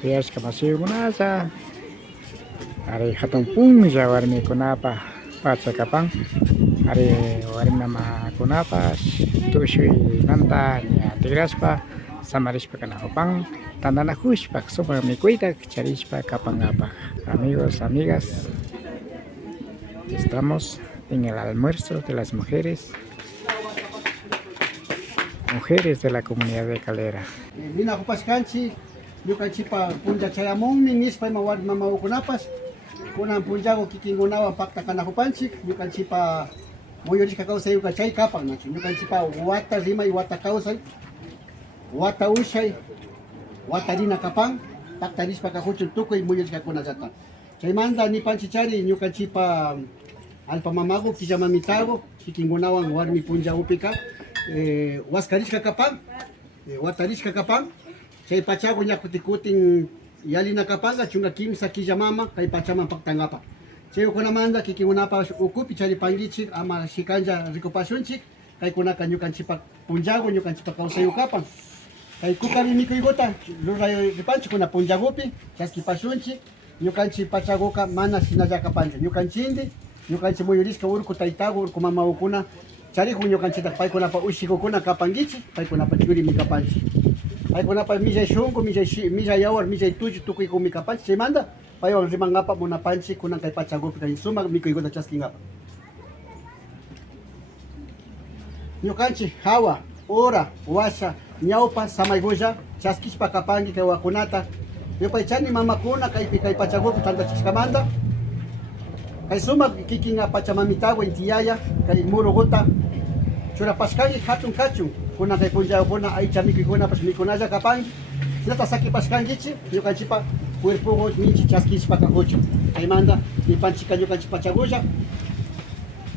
Kuyashka masiyukunata ari hatun punlla warmikunapa pachakapan ari warmamakunapas tushuymanta ña tigraspa samarishpa kanajupan tandanajushpa sumak mikuyta charishpa kapangapak. Amigos, amigas, estamos en el almuerzo de las mujeres de la comunidad de Calera. Mina kupaskanchi ñukanchipa punlla chayamunmi nispa ima warmi mamawkunapas kunan punllago kikinkunawan paktakanajupanchik ñukanchipa muyurishka kawsayuka chay kapan nachu ñukanchipa wata rimay wata kawsay wata ushay wata rina kapan paktarishpa kajuchun tukuy muyurishkakunallata chaymanta nipanchichari ñukanchipa alpa mamago killamamitago kikinkunawan warmi punlla upika waskarishka kapan watarishka kapan chay pachago ña kutikutin yalina kapanga chunga kimsa killamama kay pachaman paktangapa chaykunamanta kikinkunapas ukupi charipankichik ama shikanja rikupashunchik kaykunaka ñukanchipa punllago ñukanchipa kawsayukapan kay kukari mikuykota rurayripanchik kuna punllagupi chaskipashunchik ñukanchik pachagoka mana shinalla kapanchu ñukanchindi ñukanchik muyurishka urku taytago urku mamawkuna charikun ñukanchita paykunapa ushikukuna kapankichik paykunapa churimi kapanchik paykunapa millay shunku millay yawar millay tullu tukuykumi kapanchik chaymanta paywan rimangapak munapanchik kunan kay pachagupi kay sumak mikuykuna chaskinkapa ñukanchik hawa ora washa ñawpa samaykulla chaskishpa kapanki kay wakunata yupaychani mamakuna kaypi kay pachagupi tantachishkamanta kay sumak kikin pachamamitawa intiyaya kay muruguta churapashkanki hatun kachun kunan kay punllawkuna aycha mikuykunapas mikunalla kapanki hinata sakipashkankichik ñukanchipa cuerpugo minchi chaskishpa kajuchun chaymanta nipanchika ñukanchik pachagulla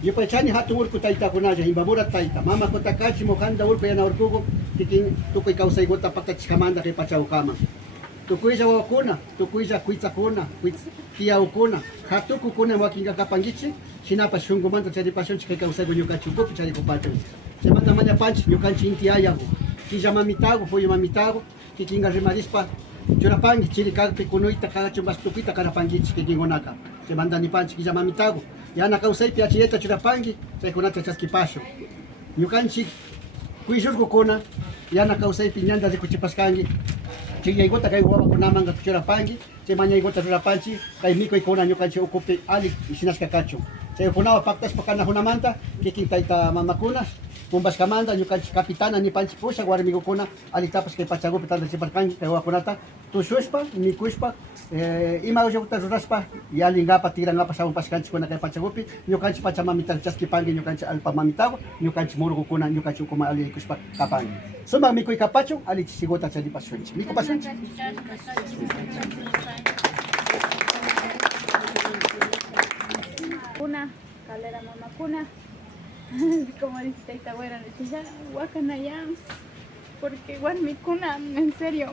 yupaychani hatun urku taytakunalla imbabura tayta mamakuna kachi mujanda urku yana urkugu kikin tukuy kawsaykuta paktachishkamanta kay pachawkama tukuylla wawakuna tukuylla kuytsakuna tiyawkuna hatukukuna wakinka kapankichik shinapas shunkumanta charipashunchik kay kawsayku ñukanchik ukupi charikupachun chaymanta mañapanchik ñukanchik inti ayago killamamitago pollamamitago kikinka rimarishpa churapanki chirikakpi kunuyta kagachunpas tukuyta karapankichik kikinkunaka chaymanta nipanchik killamamitago yana kawsaypi achiyeta churapanki chaykunata chaskipashun ñukanchik kuyllurkukuna yana kawsaypi ñanta rikuchipashkanki chillaykuta kay wawakunamanta churapanki chay mañaykuta rurapanchik kay mikuykuna ñukanchik ukupi ali shinashka kachun chaykunawan paktashpa kanajunamanta kikin tayta mamakuna pumbashkamanta ñukanchik kapitana nipanchik pusha warmikukuna alitapas kay pachagupi tantachiparkanki kay wawakunata tushushpa mikushpa ima ullkuta rurashpa yalingapak tigrangapak shamunpashkanchikuna kay pachagupi ñukanchik pachamamita chaskipanki ñukanchik alpa mamitago ñukanchik murukukuna ñukanchik ukuma aliykushpa kapanki sumak mikuykapachun alichishiguta charipashunchik mikupashunchik Kuna Calera mamakuna como dice Taita Güera ya guacanayam porque warmikuna en serio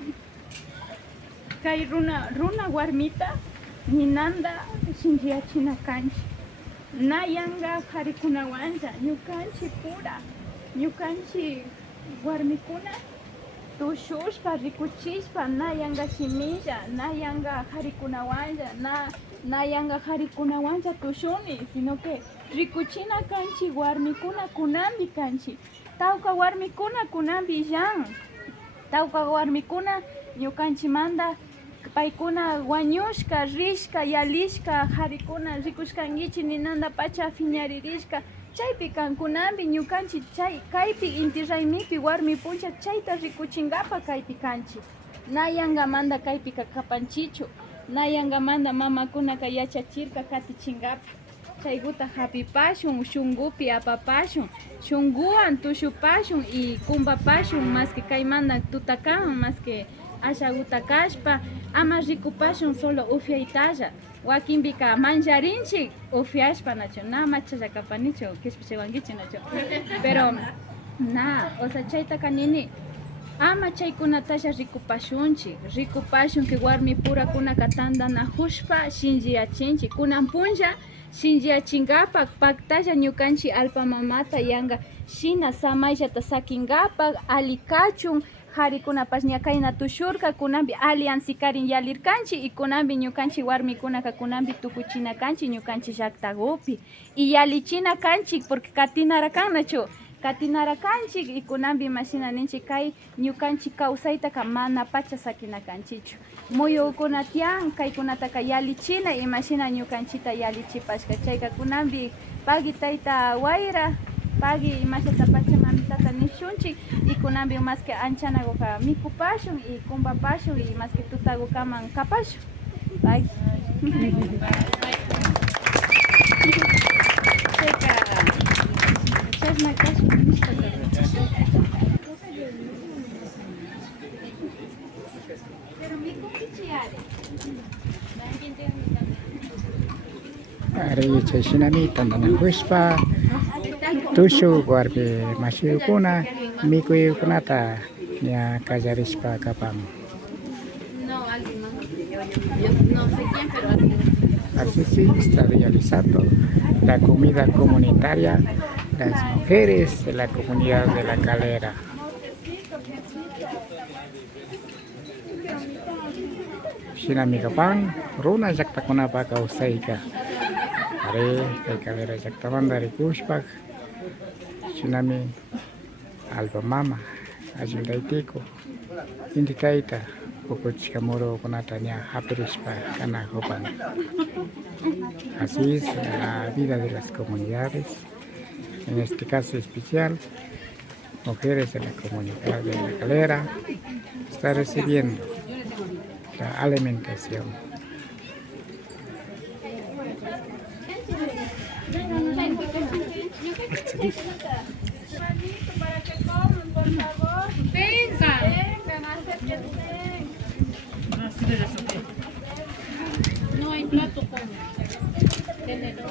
kay runa warmita ninanda shinjiachina kanchi nayanga harikuna wanja ñukanchi pura ñukanchi warmikuna tushushpa rikuchishpa nayanga shimilla nayanga harikuna wanja nayanga harikuna wanja tushuni sino que rikuchina kanchi warmikuna kunambi kanchi tawka warmikuna kunambi llan tawka warmikuna ñukanchimanta paykuna wañushka rishka yalishka harikuna rikushkankichi ninanda pacha fiñaririshka chaypi kankunambi ñukanchi chay kaypi inti raymipi warmi puncha chayta rikuchinkapa kaypi kanchi nayangamanta kaypi kapanchichu nayangamanta mamakuna yachachirka katichinkapa chaykuta hapipashun shunkupi apapashun shunkuwan tushupashun y kumpapashun maske kaymanta tutakan maske ashaguta kashpa ama rikupashun solo ufyaytalla wakinpika mancharinchik ufyashpa nacho na machallakapanichu kishpichiwankichi nacho pero na o sea chayta kanini ama chaykunatasha rikupashun que warmi purakunaka tantanajushpa shinchiyachinchik kunan punlla shinchiyachinkapak paktalla ñukanchik alpa mamata yanka shina samayllata sakinkapak alikachun harikunapas ñakayna tushurka kunanpi alianza karin yalirkanchi y kunanpi ñukanchik warmikuna kunanpi tukuchina kanchik ñukanchik llaqtakupi y yalichina kanchik porque katinara kannachu katinara kanchik y kunanpi mashina ninchik kay ñukanchik kawsaytaka mana pacha sakina kanchichu muyukuna tiyan kaykunataka yalichina y mashina ñukanchita yalichipashka chayka kunanpi pagi tayta wayra pagi imashata pachamamitata nishunchik y kunanpi más que anchanakuka mikupashun y kumpapashun y más que tutakukaman kapashun pagi Ari chaysinami tandanakushpa tushu warmi masiyukuna mikuyukunata ña kallarishpa kapan. Así sí está realizando la comida comunitaria las mujeres de la comunidad de La Calera. Sinami kapan runa jaktakunapa kausayka. Are kay Calera jaktaman dari kushpak. Sinami alba mama ajundaitiko. Inti taita Pukuchikamuro kunatanya hapirispa kana hopan. Así es la vida de las comunidades, en este caso especial, mujeres de la comunidad de La Calera está recibiendo la alimentación. Para que coman, por favor. Vengan, acérquense. No hay plato con tenedor.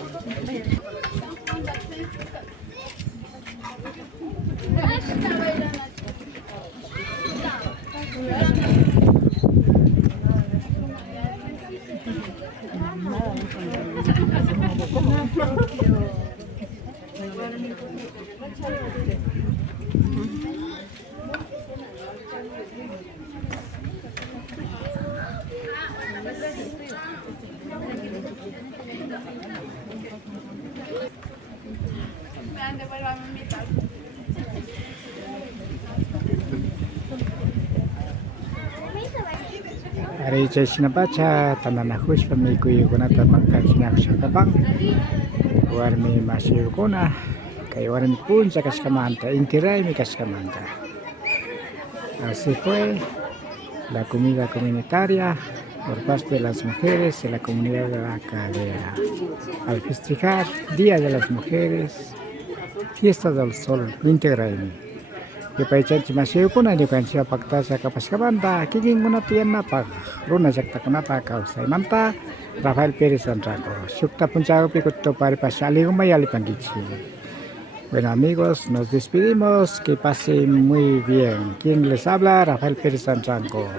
Ari chayshinapacha tandanakushpa mikuyukunata mankachinakusha kapan warmi masiyukuna kay warmi puncha kashkamanta intiraymi kashkamanta. Así fue la comida comunitaria por parte de las mujeres de la comunidad de La Calera al festejar Día de las Mujeres, Fiesta del Sol Intigraymi. Yupaychanchi masiyukuna ñukanchipa paktasa kapashkamanta kikinkunata runa llaqtakunapa kawsaymanta Rafael Pérez Andraco shukta punchakupi kutuparipash aliguman yalipankichik. Bueno amigos, nos despedimos, que pasen muy bien. ¿Quién les habla? Rafael Pérez Andraco.